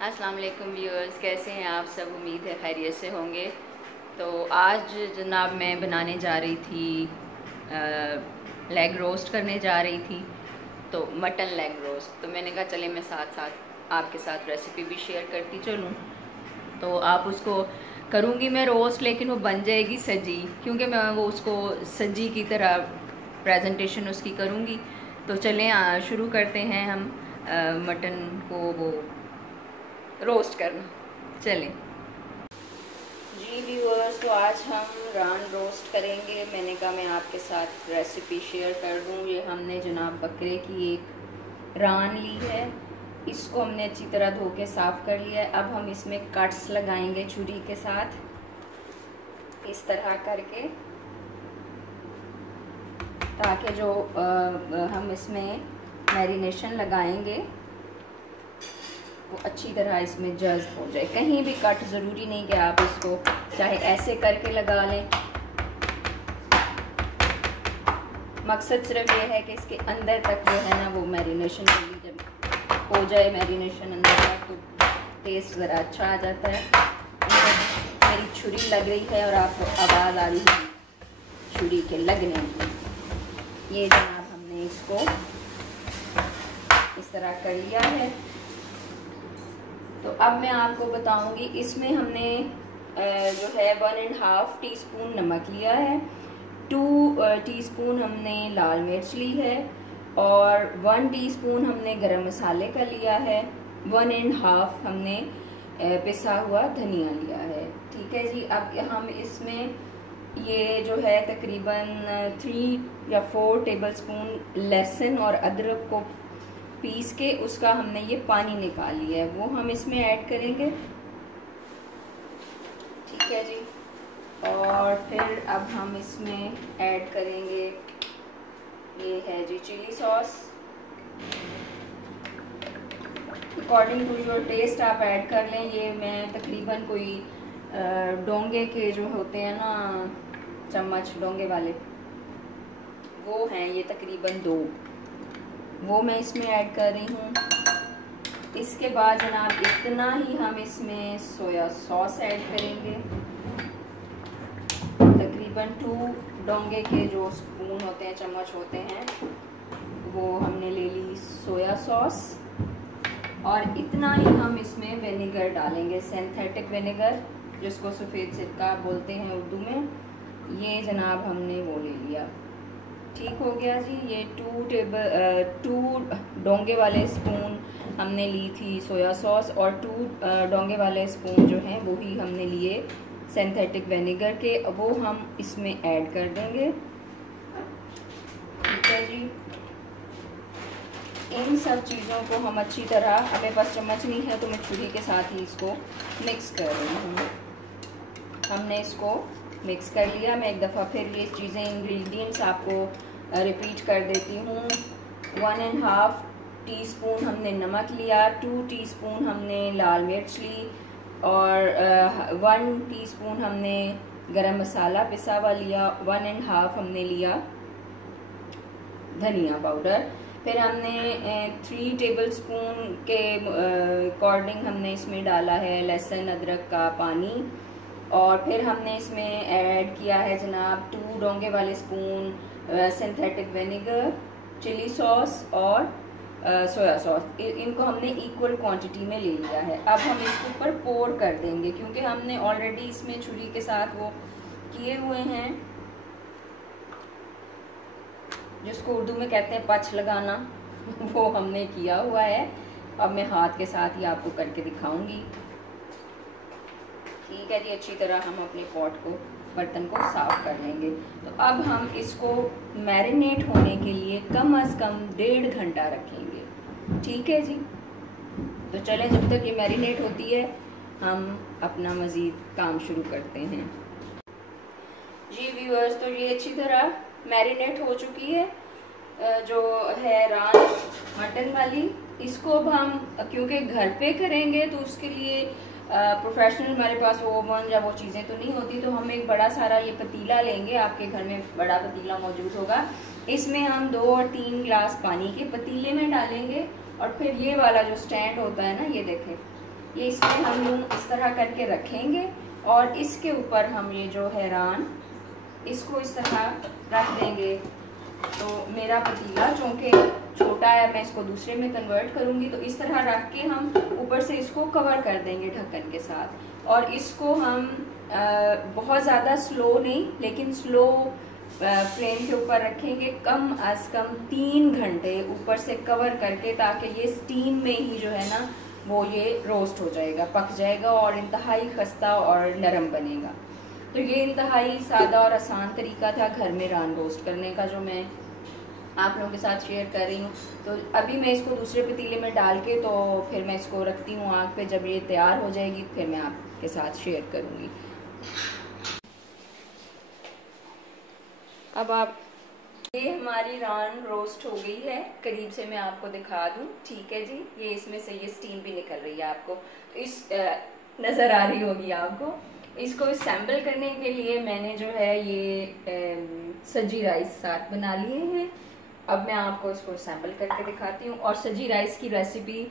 अस्सलाम वालेकुम व्यूअर्स, कैसे हैं आप सब। उम्मीद है खैरियत से होंगे। तो आज जनाब मैं बनाने जा रही थी लेग रोस्ट करने जा रही थी, तो मटन लेग रोस्ट। तो मैंने कहा चले मैं साथ साथ आपके साथ रेसिपी भी शेयर करती चलूँ। तो आप उसको करूँगी मैं रोस्ट, लेकिन वो बन जाएगी सजी, क्योंकि मैं वो उसको सजी की तरह प्रेजेंटेशन उसकी करूँगी। तो चलें शुरू करते हैं हम मटन को वो रोस्ट करना। चलें जी व्यूअर्स, तो आज हम रान रोस्ट करेंगे। मैंने कहा मैं आपके साथ रेसिपी शेयर कर दूं। ये हमने जनाब बकरे की एक रान ली है, इसको हमने अच्छी तरह धो के साफ़ कर लिया है। अब हम इसमें कट्स लगाएंगे छुरी के साथ, इस तरह करके, ताकि जो हम इसमें मैरिनेशन लगाएंगे वो अच्छी तरह इसमें जज्ब हो जाए। कहीं भी कट ज़रूरी नहीं कि आप इसको चाहे ऐसे करके लगा लें। मकसद सिर्फ ये है कि इसके अंदर तक जो है ना वो मैरिनेशन जब हो जाए, मैरिनेशन अंदर तक, तो टेस्ट ज़रा अच्छा आ जाता है। मेरी छुरी लग रही है और आपको आवाज़ आ रही है छुरी के लगने की। ये जनाब हमने इसको इस तरह कर लिया है। तो अब मैं आपको बताऊंगी, इसमें हमने जो है 1.5 टीस्पून नमक लिया है, 2 टीस्पून हमने लाल मिर्च ली है, और 1 टीस्पून हमने गरम मसाले का लिया है, 1.5 हमने पिसा हुआ धनिया लिया है। ठीक है जी। अब हम इसमें ये जो है तकरीबन 3 या 4 टेबलस्पून लहसुन और अदरक को पीस के उसका हमने ये पानी निकाल लिया है, वो हम इसमें ऐड करेंगे। ठीक है जी। और फिर अब हम इसमें ऐड करेंगे, ये है जी chilli sauce. According to your taste आप ऐड कर लें। ये मैं तकरीबन कोई डोंगे के जो होते हैं ना चम्मच, डोंगे वाले, वो हैं ये तकरीबन 2, वो मैं इसमें ऐड कर रही हूँ। इसके बाद जनाब इतना ही हम इसमें सोया सॉस ऐड करेंगे। तकरीबन 2 डोंगे के जो स्पून होते हैं, चम्मच होते हैं, वो हमने ले ली सोया सॉस। और इतना ही हम इसमें विनेगर डालेंगे, सिंथेटिक विनेगर, जिसको सफ़ेद सिरका बोलते हैं उर्दू में। ये जनाब हमने वो ले लिया। ठीक हो गया जी। ये 2 डोंगे वाले स्पून हमने ली थी सोया सॉस, और 2 डोंगे वाले स्पून जो हैं वो ही हमने लिए सिंथेटिक विनेगर के, वो हम इसमें ऐड कर देंगे। ठीक है जी। इन सब चीज़ों को हम अच्छी तरह, हमें पास चम्मच नहीं है तो मैं छुरी के साथ ही इसको मिक्स कर रही हूँ। हमने इसको मिक्स कर लिया। मैं एक दफ़ा फिर ये चीज़ें, इंग्रेडिएंट्स आपको रिपीट कर देती हूँ। 1.5 टीस्पून हमने नमक लिया, 2 टीस्पून हमने लाल मिर्च ली, और 1 टीस्पून हमने गरम मसाला पिसा हुआ लिया, 1.5 हमने लिया धनिया पाउडर। फिर हमने 3 टेबलस्पून के अकॉर्डिंग हमने इसमें डाला है लहसुन अदरक का पानी, और फिर हमने इसमें ऐड किया है जनाब 2 डोंगे वाले spoon synthetic vinegar, chilli sauce और सोया सॉस। इनको हमने इक्वल क्वांटिटी में ले लिया है। अब हम इसके ऊपर पोर कर देंगे, क्योंकि हमने ऑलरेडी इसमें छुरी के साथ वो किए हुए हैं, जिसको उर्दू में कहते हैं पच लगाना, वो हमने किया हुआ है। अब मैं हाथ के साथ ही आपको करके दिखाऊंगी। ठीक है जी। अच्छी तरह हम अपने पॉट को, बर्तन को साफ कर लेंगे। तो अब हम इसको मैरिनेट होने के लिए कम से कम 1.5 घंटा रखेंगे। ठीक है जी। तो चलें, जब तक ये मैरिनेट होती है हम अपना मज़ीद काम शुरू करते हैं। जी व्यूअर्स, तो ये अच्छी तरह मैरिनेट हो चुकी है जो है रान मटन वाली। इसको अब हम, क्योंकि घर पे करेंगे तो उसके लिए प्रोफेशनल हमारे पास ओवन या वो चीज़ें तो नहीं होती, तो हम एक बड़ा सारा ये पतीला लेंगे। आपके घर में बड़ा पतीला मौजूद होगा। इसमें हम 2 और 3 गिलास पानी के पतीले में डालेंगे, और फिर ये वाला जो स्टैंड होता है ना, ये देखें, ये इसमें हम यूँ इस तरह करके रखेंगे और इसके ऊपर हम ये जो है रान इसको इस तरह रख देंगे। तो मेरा पतीला चूँकि छोटा है, मैं इसको दूसरे में कन्वर्ट करूँगी, तो इस तरह रख के हम ऊपर से इसको कवर कर देंगे ढक्कन के साथ। और इसको हम बहुत ज़्यादा स्लो नहीं, लेकिन स्लो फ्लेम के ऊपर रखेंगे, कम अज़ कम 3 घंटे ऊपर से कवर करके, ताकि ये स्टीम में ही जो है ना वो ये रोस्ट हो जाएगा, पक जाएगा और इंतहाई खस्ता और नरम बनेगा। तो ये इंतहाई सादा और आसान तरीका था घर में रान रोस्ट करने का, जो मैं आप लोगों के साथ शेयर कर रही हूँ। तो अभी मैं इसको दूसरे पतीले में डाल के तो फिर मैं इसको रखती हूँ आग पे। जब ये तैयार हो जाएगी फिर मैं आपके साथ शेयर करूँगी। अब आप ये हमारी रान रोस्ट हो गई है, करीब से मैं आपको दिखा दूं। ठीक है जी, ये इसमें से ये स्टीम भी निकल रही है, आपको इस नज़र आ रही होगी आपको। इसको असेंबल करने के लिए मैंने जो है ये सजी राइस साथ बना लिए हैं। अब मैं आपको इसको असेंबल करके दिखाती हूँ, और सजी राइस की रेसिपी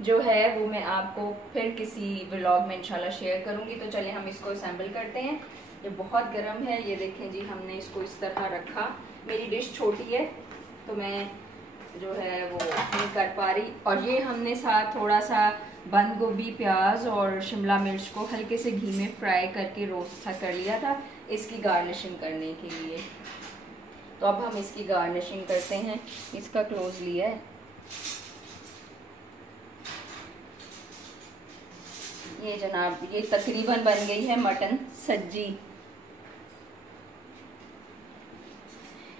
जो है वो मैं आपको फिर किसी व्लॉग में इंशाल्लाह शेयर करूँगी। तो चलिए हम इसको असेंबल करते हैं। ये बहुत गर्म है, ये देखें जी, हमने इसको इस तरह रखा। मेरी डिश छोटी है तो मैं जो है वो नहीं कर पा रही। और ये हमने साथ थोड़ा सा बंद गोभी, प्याज और शिमला मिर्च को हल्के से घी में फ्राई करके रोस्ट सा कर लिया था इसकी गार्निशिंग करने के लिए। तो अब हम इसकी गार्निशिंग करते हैं। इसका क्लोज लिया है, ये जनाब ये तकरीबन बन गई है मटन सज्जी।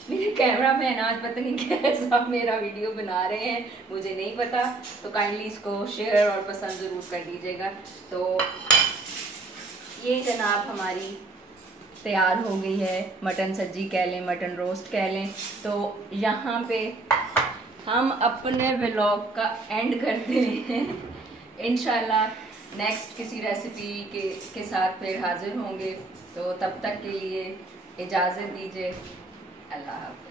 मेरे कैमरा मैन आज पता नहीं कैसा मेरा वीडियो बना रहे हैं, मुझे नहीं पता, तो काइंडली इसको शेयर और पसंद ज़रूर कर दीजिएगा। तो ये जनाब हमारी तैयार हो गई है, मटन सज्जी कह लें, मटन रोस्ट कह लें। तो यहाँ पे हम अपने व्लॉग का एंड करते हैं। इंशाल्लाह नेक्स्ट किसी रेसिपी के साथ फिर हाजिर होंगे। तो तब तक के लिए इजाज़त दीजिए। अल्लाह हाफ़िज़।